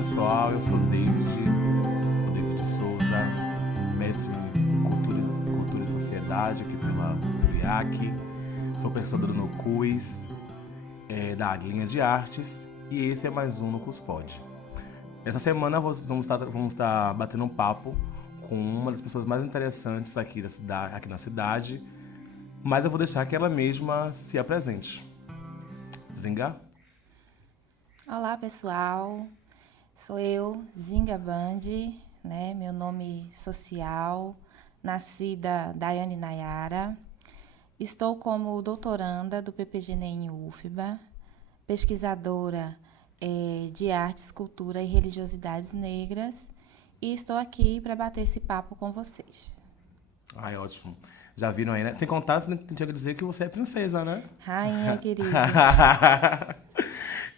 pessoal, eu sou o David Souza, mestre em cultura e sociedade aqui pelo IAC. Sou pesquisador no CUIS, da linha de artes, e esse é mais um no CUSPod. Essa semana vamos estar batendo um papo com uma das pessoas mais interessantes aqui na cidade, mas eu vou deixar que ela mesma se apresente. Zinga? Olá, pessoal. Sou eu, Zinga Bandi, né? Meu nome social, nascida Daiane Nayara. Estou como doutoranda do PPGNE em UFBA, pesquisadora de artes, cultura e religiosidades negras, e estou aqui para bater esse papo com vocês. Ai, ótimo. Já viram aí, né? Sem contar, tinha que dizer que você é princesa, né? Rainha querida.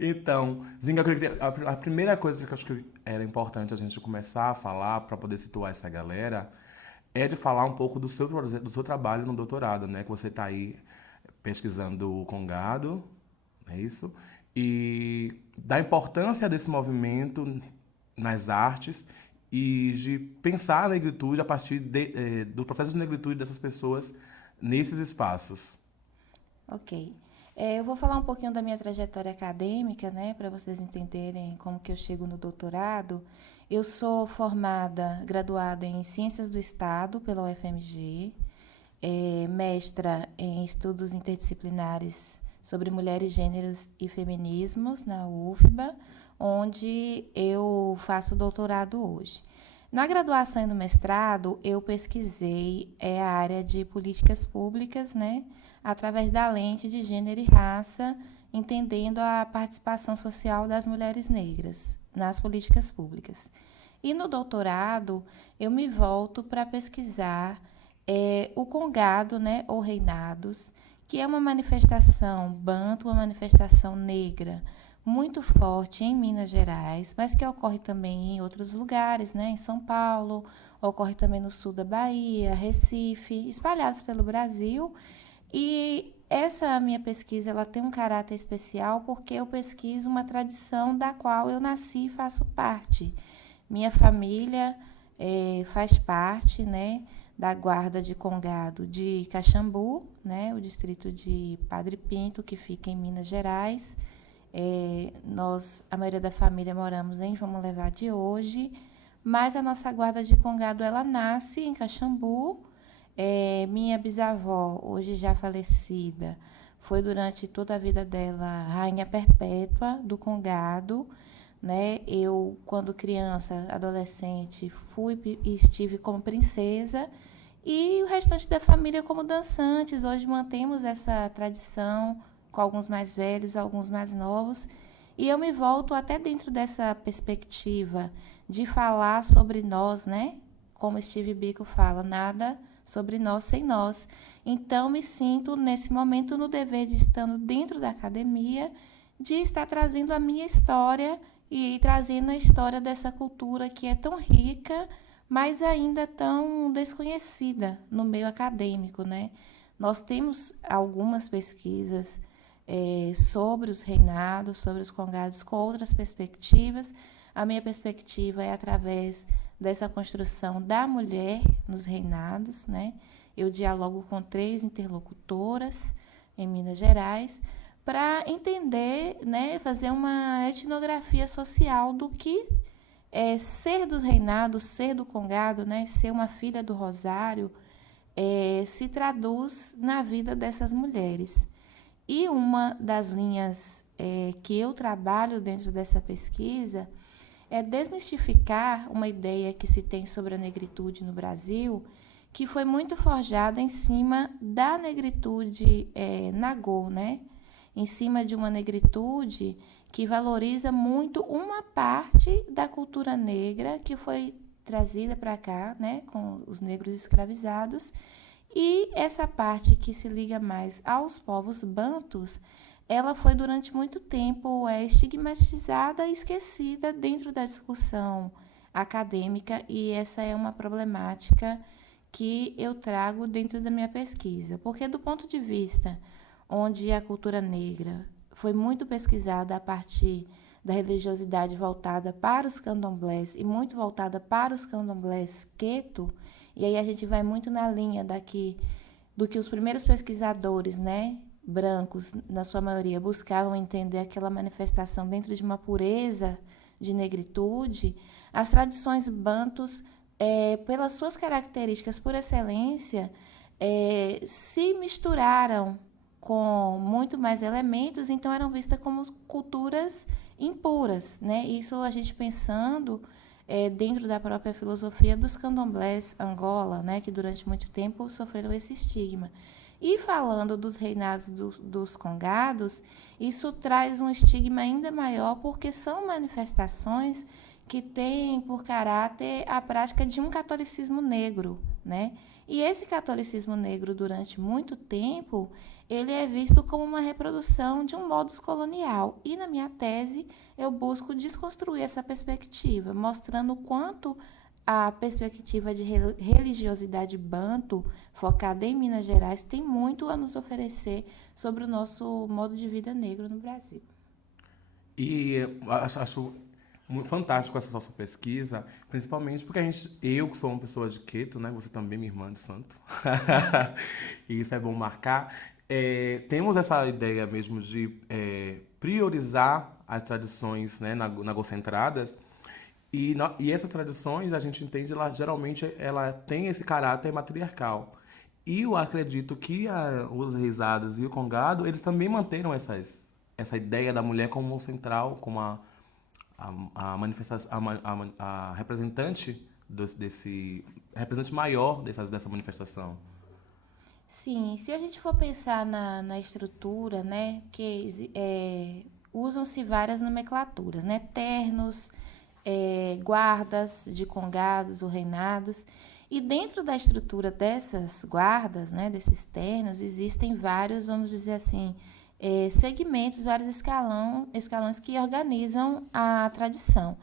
Então, Zinga, a primeira coisa que eu acho que era importante a gente começar a falar para poder situar essa galera é de falar um pouco do seu trabalho no doutorado, né? Que você está aí pesquisando o Congado, é isso? E da importância desse movimento nas artes e de pensar a negritude a partir do processo de negritude dessas pessoas nesses espaços. Ok. Eu vou falar um pouquinho da minha trajetória acadêmica, né, para vocês entenderem como que eu chego no doutorado. Eu sou formada, graduada em Ciências do Estado pela UFMG, mestra em Estudos Interdisciplinares sobre Mulheres, Gêneros e Feminismos na UFBA, onde eu faço doutorado hoje. Na graduação e no mestrado, eu pesquisei a área de políticas públicas, né, através da lente de gênero e raça, entendendo a participação social das mulheres negras nas políticas públicas. E no doutorado, eu me volto para pesquisar o Congado, né, ou Reinados, que é uma manifestação banto, uma manifestação negra, muito forte em Minas Gerais, mas que ocorre também em outros lugares, né? Em São Paulo, ocorre também no sul da Bahia, Recife, espalhados pelo Brasil. E essa minha pesquisa ela tem um caráter especial porque eu pesquiso uma tradição da qual eu nasci e faço parte. Minha família faz parte, né, da Guarda de Congado de Caxambu, né, o distrito de Padre Pinto, que fica em Minas Gerais. A maioria da família, moramos em Vamos Levar de hoje, mas a nossa Guarda de Congado ela nasce em Caxambu. Minha bisavó, hoje já falecida, foi durante toda a vida dela rainha perpétua do Congado, né? Eu, quando criança, adolescente, fui e estive como princesa e o restante da família como dançantes. Hoje mantemos essa tradição com alguns mais velhos, alguns mais novos. E eu me volto até dentro dessa perspectiva de falar sobre nós, né? Como Steve Biko fala, nada sobre nós sem nós. Então, me sinto, nesse momento, no dever de, estando dentro da academia, de estar trazendo a minha história e trazendo a história dessa cultura que é tão rica, mas ainda tão desconhecida no meio acadêmico, né? Nós temos algumas pesquisas sobre os reinados, sobre os congados, com outras perspectivas. A minha perspectiva é através dessa construção da mulher nos reinados, né? Eu dialogo com 3 interlocutoras em Minas Gerais para entender, né, fazer uma etnografia social do que é ser do reinado, ser do congado, né, ser uma filha do Rosário, se traduz na vida dessas mulheres. E uma das linhas que eu trabalho dentro dessa pesquisa é desmistificar uma ideia que se tem sobre a negritude no Brasil, que foi muito forjada em cima da negritude nagô, né? Em cima de uma negritude que valoriza muito uma parte da cultura negra que foi trazida para cá, né, com os negros escravizados, e essa parte que se liga mais aos povos bantus, ela foi durante muito tempo estigmatizada e esquecida dentro da discussão acadêmica, e essa é uma problemática que eu trago dentro da minha pesquisa, porque do ponto de vista onde a cultura negra foi muito pesquisada a partir da religiosidade voltada para os candomblés e muito voltada para os candomblés queto, e aí a gente vai muito na linha do que os primeiros pesquisadores, né, brancos, na sua maioria, buscavam entender aquela manifestação dentro de uma pureza de negritude. As tradições bantus, pelas suas características por excelência, se misturaram com muito mais elementos, então eram vistas como culturas impuras, né? Isso a gente pensando dentro da própria filosofia dos candomblés Angola, né? Que durante muito tempo sofreram esse estigma. E falando dos reinados dos congados, isso traz um estigma ainda maior, porque são manifestações que têm por caráter a prática de um catolicismo negro, né? E esse catolicismo negro, durante muito tempo, ele é visto como uma reprodução de um modus colonial. E na minha tese, eu busco desconstruir essa perspectiva, mostrando o quanto a perspectiva de religiosidade banto, focada em Minas Gerais, tem muito a nos oferecer sobre o nosso modo de vida negro no Brasil. E acho muito fantástico essa sua pesquisa, principalmente porque eu que sou uma pessoa de Queto, né? Você também, minha irmã de santo. E isso é bom marcar. Temos essa ideia mesmo de priorizar as tradições, né, nagocentradas. E essas tradições, a gente entende, ela tem esse caráter matriarcal. E eu acredito que os reisados e o congado, eles também manteram essa ideia da mulher como central, como a manifestação, a representante representante maior dessa manifestação. Sim, se a gente for pensar na estrutura, né, que usam-se várias nomenclaturas, né, ternos, guardas de congados ou reinados, e dentro da estrutura dessas guardas, né, desses ternos, existem vários, vamos dizer assim, segmentos, vários escalões que organizam a tradição.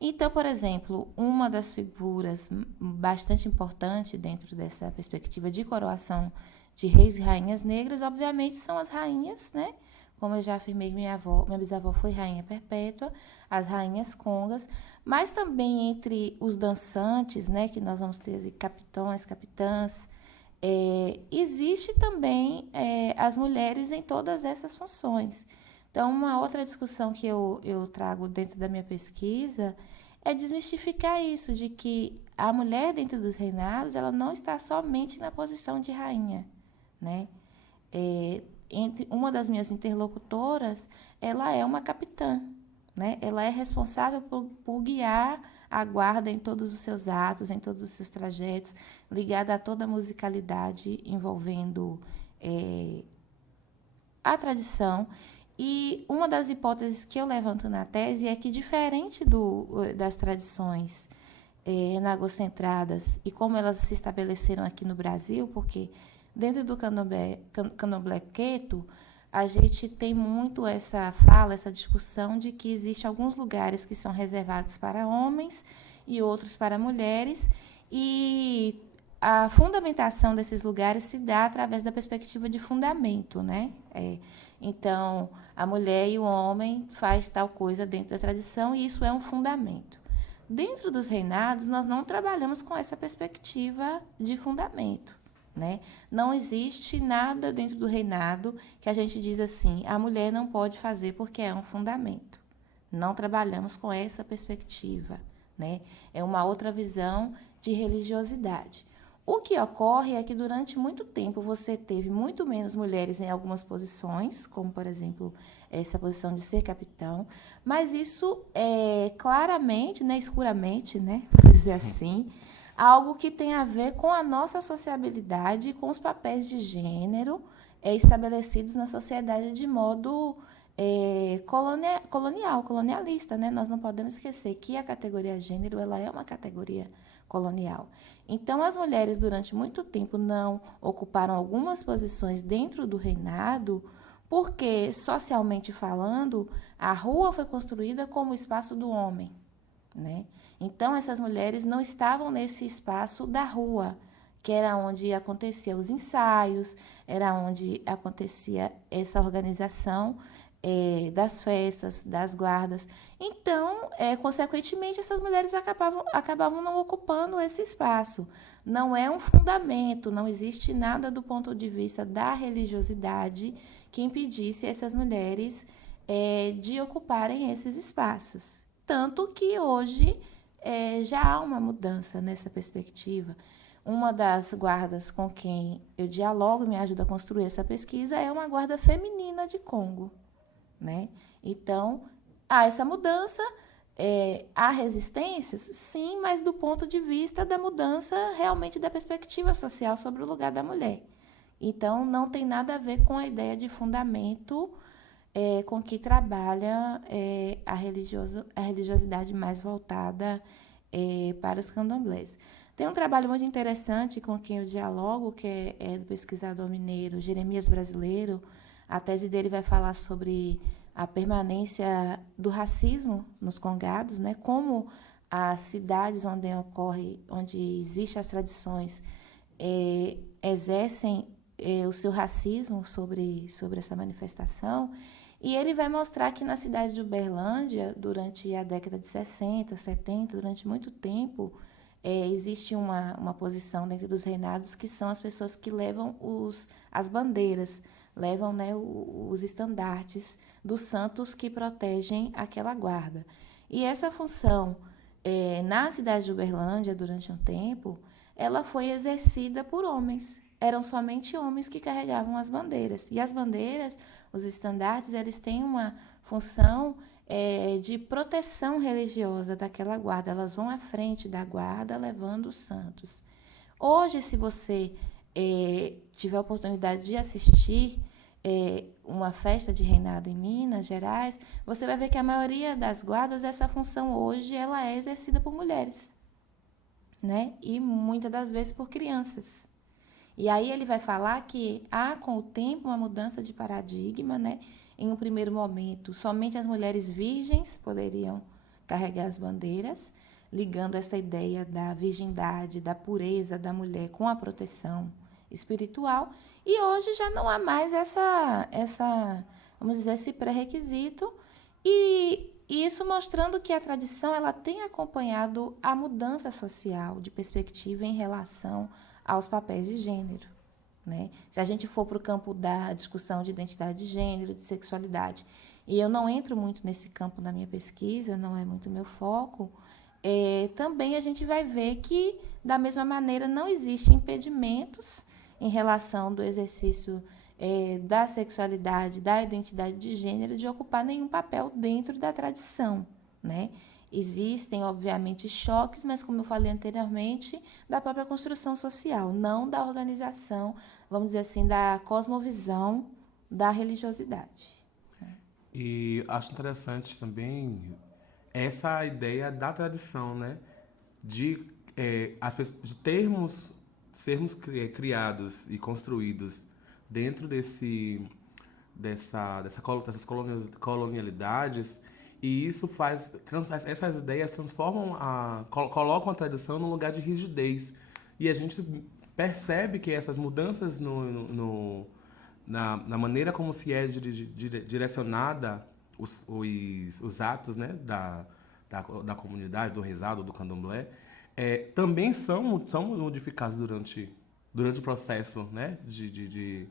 Então, por exemplo, uma das figuras bastante importante dentro dessa perspectiva de coroação de reis e rainhas negras, obviamente, são as rainhas, né? Como eu já afirmei, minha bisavó foi rainha perpétua, as rainhas congas, mas também entre os dançantes, né, que nós vamos ter capitões, capitãs, existe também as mulheres em todas essas funções. Então, uma outra discussão que eu trago dentro da minha pesquisa é desmistificar isso, de que a mulher dentro dos reinados, ela não está somente na posição de rainha, né? Uma das minhas interlocutoras, ela é uma capitã, né? Ela é responsável por guiar a guarda em todos os seus atos, em todos os seus trajetos, ligada a toda a musicalidade envolvendo a tradição. E uma das hipóteses que eu levanto na tese é que, diferente das tradições nagocentradas e como elas se estabeleceram aqui no Brasil, porque dentro do candomblé queto, a gente tem muito essa discussão de que existem alguns lugares que são reservados para homens e outros para mulheres, e a fundamentação desses lugares se dá através da perspectiva de fundamento, né? Então, a mulher e o homem faz tal coisa dentro da tradição e isso é um fundamento. Dentro dos reinados, nós não trabalhamos com essa perspectiva de fundamento, né? Não existe nada dentro do reinado que a gente diz assim, a mulher não pode fazer porque é um fundamento. Não trabalhamos com essa perspectiva, né? É uma outra visão de religiosidade. O que ocorre é que durante muito tempo você teve muito menos mulheres em algumas posições, como, por exemplo, essa posição de ser capitão, mas isso é claramente, né, escuramente, né, por dizer assim, algo que tem a ver com a nossa sociabilidade e com os papéis de gênero estabelecidos na sociedade de modo colonialista, né? Nós não podemos esquecer que a categoria gênero ela é uma categoria colonial. Então, as mulheres, durante muito tempo, não ocuparam algumas posições dentro do reinado, porque, socialmente falando, a rua foi construída como espaço do homem, né? Então, essas mulheres não estavam nesse espaço da rua, que era onde aconteciam os ensaios, era onde acontecia essa organização das festas, das guardas. Então, consequentemente, essas mulheres acabavam não ocupando esse espaço. Não é um fundamento, não existe nada do ponto de vista da religiosidade que impedisse essas mulheres de ocuparem esses espaços. Tanto que hoje já há uma mudança nessa perspectiva. Uma das guardas com quem eu dialogo e me ajuda a construir essa pesquisa é uma guarda feminina de Congo, né? Então, há essa mudança, há resistências, sim, mas do ponto de vista da mudança realmente da perspectiva social sobre o lugar da mulher. Então, não tem nada a ver com a ideia de fundamento com que trabalha a religiosidade mais voltada para os candomblés. Tem um trabalho muito interessante com quem eu dialogo, que é do pesquisador mineiro Jeremias Brasileiro. A tese dele vai falar sobre a permanência do racismo nos congados, né? Como as cidades onde existem as tradições, exercem o seu racismo sobre essa manifestação. E ele vai mostrar que na cidade de Uberlândia, durante a década de 60, 70, durante muito tempo, existe uma posição dentro dos reinados que são as pessoas que levam as bandeiras, levam, né, os estandartes dos santos que protegem aquela guarda. E essa função, na cidade de Uberlândia, durante um tempo, ela foi exercida por homens. Eram somente homens que carregavam as bandeiras. E as bandeiras, os estandartes, eles têm uma função de proteção religiosa daquela guarda. Elas vão à frente da guarda levando os santos. Hoje, se você tiver a oportunidade de assistir uma festa de reinado em Minas Gerais, você vai ver que a maioria das guardas, essa função hoje, ela é exercida por mulheres, né? E muitas das vezes por crianças. E aí ele vai falar que há, com o tempo, uma mudança de paradigma, né? Em um primeiro momento, somente as mulheres virgens poderiam carregar as bandeiras, ligando essa ideia da virgindade, da pureza da mulher com a proteção espiritual. E hoje já não há mais vamos dizer, esse pré-requisito. E isso mostrando que a tradição ela tem acompanhado a mudança social de perspectiva em relação aos papéis de gênero, né? Se a gente for para o campo da discussão de identidade de gênero, de sexualidade, e eu não entro muito nesse campo na minha pesquisa, não é muito meu foco, também a gente vai ver que, da mesma maneira, não existem impedimentos em relação do exercício da sexualidade, da identidade de gênero, de ocupar nenhum papel dentro da tradição, né? Existem, obviamente, choques, mas, como eu falei anteriormente, da própria construção social, não da organização, vamos dizer assim, da cosmovisão da religiosidade. E acho interessante também essa ideia da tradição, né? De sermos criados e construídos dentro dessas colonialidades. E isso essas ideias colocam a tradição num lugar de rigidez. E a gente percebe que essas mudanças na maneira como se é direcionada os atos, né, da comunidade, do rezado, do candomblé, também são modificados durante o processo, né, de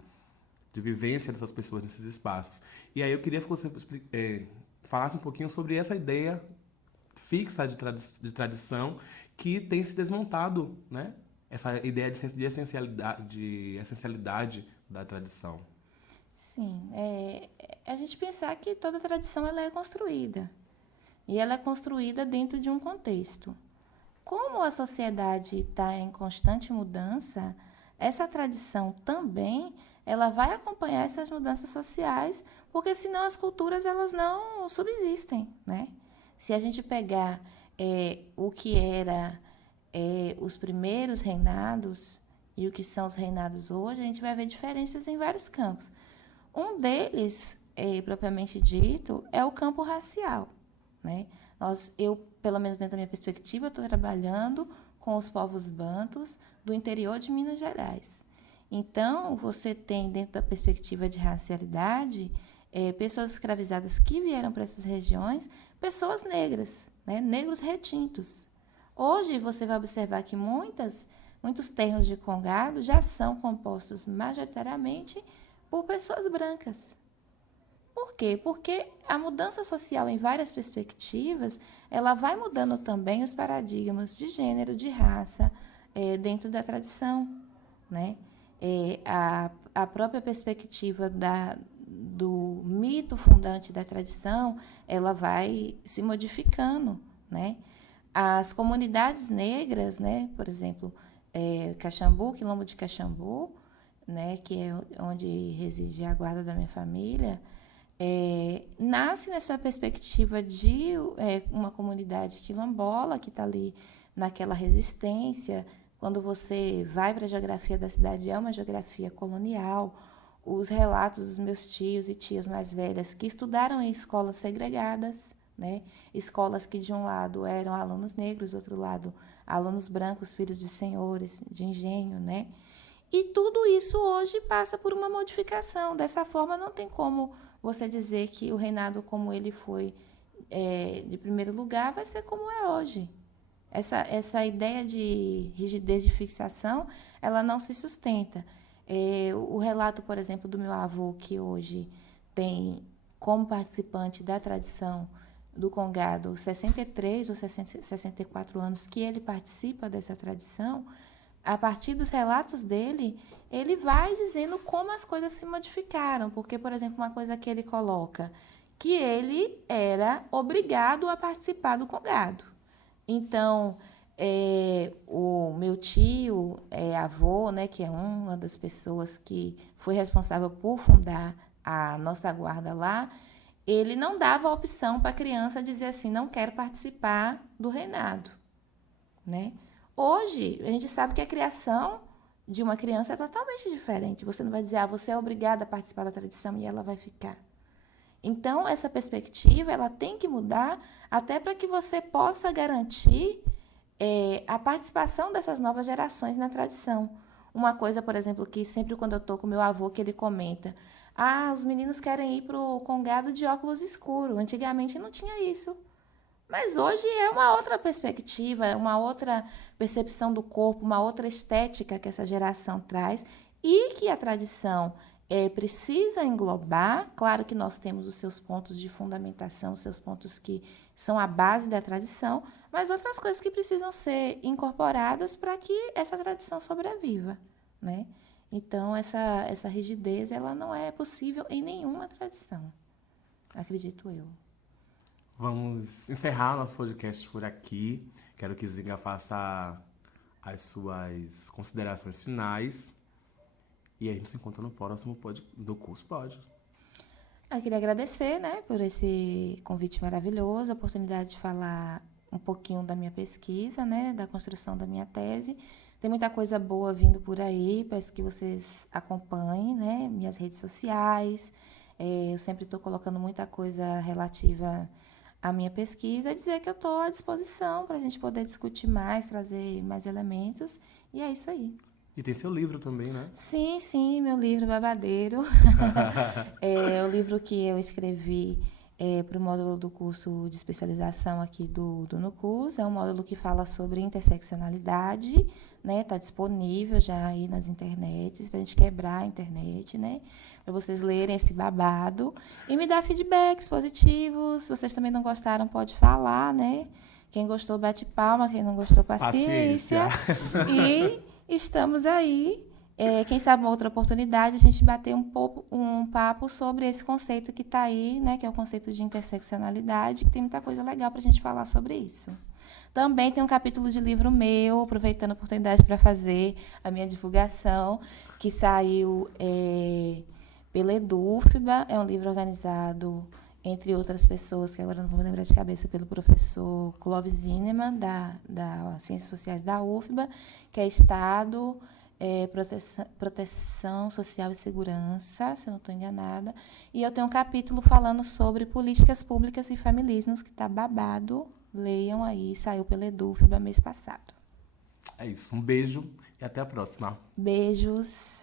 vivência dessas pessoas nesses espaços. E aí eu queria que você falasse um pouquinho sobre essa ideia fixa de tradição que tem se desmontado, né? Essa ideia de essencialidade da tradição. Sim, a gente pensar que toda tradição ela é construída. E ela é construída dentro de um contexto. Como a sociedade está em constante mudança, essa tradição também ela vai acompanhar essas mudanças sociais, porque senão as culturas elas não subsistem, né? Se a gente pegar o que era os primeiros reinados e o que são os reinados hoje, a gente vai ver diferenças em vários campos. Um deles, propriamente dito, é o campo racial, né? Eu, pelo menos dentro da minha perspectiva, estou trabalhando com os povos bantus do interior de Minas Gerais. Então, você tem, dentro da perspectiva de racialidade, pessoas escravizadas que vieram para essas regiões, pessoas negras, né? Negros retintos. Hoje você vai observar que muitos termos de congado já são compostos majoritariamente por pessoas brancas. Por quê? Porque a mudança social em várias perspectivas, ela vai mudando também os paradigmas de gênero, de raça, dentro da tradição, né? A própria perspectiva do mito fundante da tradição, ela vai se modificando, né? As comunidades negras, né? Por exemplo, Caxambu, Quilombo de Caxambu, né? Que é onde reside a guarda da minha família, nasce nessa perspectiva de uma comunidade quilombola que está ali naquela resistência. Quando você vai para a geografia da cidade, é uma geografia colonial. Os relatos dos meus tios e tias mais velhas que estudaram em escolas segregadas, né? Escolas que, de um lado, eram alunos negros, do outro lado, alunos brancos, filhos de senhores de engenho, né? E tudo isso hoje passa por uma modificação. Dessa forma, não tem como você dizer que o reinado como ele foi de primeiro lugar vai ser como é hoje. Essa ideia de rigidez de fixação, ela não se sustenta. O relato, por exemplo, do meu avô, que hoje tem como participante da tradição do congado 63 ou 64 anos que ele participa dessa tradição, a partir dos relatos dele, ele vai dizendo como as coisas se modificaram. Porque, por exemplo, uma coisa que ele coloca, que ele era obrigado a participar do congado. Então, o meu tio, avô, né, que é uma das pessoas que foi responsável por fundar a nossa guarda lá, ele não dava a opção para a criança dizer assim, não quero participar do reinado, né? Hoje, a gente sabe que a criação de uma criança é totalmente diferente. Você não vai dizer, você é obrigada a participar da tradição e ela vai ficar. Então, essa perspectiva, ela tem que mudar até para que você possa garantir a participação dessas novas gerações na tradição. Uma coisa, por exemplo, que sempre quando eu estou com meu avô, que ele comenta, os meninos querem ir para o congado de óculos escuros. Antigamente não tinha isso. Mas hoje é uma outra perspectiva, uma outra percepção do corpo, uma outra estética que essa geração traz e que a tradição precisa englobar. Claro que nós temos os seus pontos de fundamentação, os seus pontos que são a base da tradição, mas outras coisas que precisam ser incorporadas para que essa tradição sobreviva, né? Então, essa rigidez ela não é possível em nenhuma tradição, acredito eu. Vamos encerrar nosso podcast por aqui. Quero que Zinga faça as suas considerações finais. E a gente se encontra no próximo do curso Pode. Eu queria agradecer, né, por esse convite maravilhoso, a oportunidade de falar um pouquinho da minha pesquisa, né, da construção da minha tese. Tem muita coisa boa vindo por aí, peço que vocês acompanhem, né, minhas redes sociais. Eu sempre estou colocando muita coisa relativa à minha pesquisa, dizer que eu estou à disposição para a gente poder discutir mais, trazer mais elementos, e é isso aí. E tem seu livro também, né? Sim, meu livro Babadeiro. É o livro que eu escrevi para o módulo do curso de especialização aqui do NUCUS. É um módulo que fala sobre interseccionalidade, né? Está disponível já aí nas internets, para a gente quebrar a internet, né? Para vocês lerem esse babado e me dar feedbacks positivos. Se vocês também não gostaram, pode falar, né? Quem gostou, bate palma. Quem não gostou, paciência. E estamos aí. Quem sabe uma outra oportunidade, a gente bater um papo sobre esse conceito que está aí, né, que é o conceito de interseccionalidade, que tem muita coisa legal para a gente falar sobre isso. Também tem um capítulo de livro meu, aproveitando a oportunidade para fazer a minha divulgação, que saiu pela EDUFBA, é um livro organizado, entre outras pessoas, que agora não vou me lembrar de cabeça, pelo professor Clóvis Zinnemann, da Ciências Sociais da UFBA, que é Estado, Proteção Social e Segurança, se eu não estou enganada. E eu tenho um capítulo falando sobre políticas públicas e feminismos, que está babado. Leiam aí, saiu pela EDUFBA mês passado. É isso, um beijo e até a próxima. Beijos.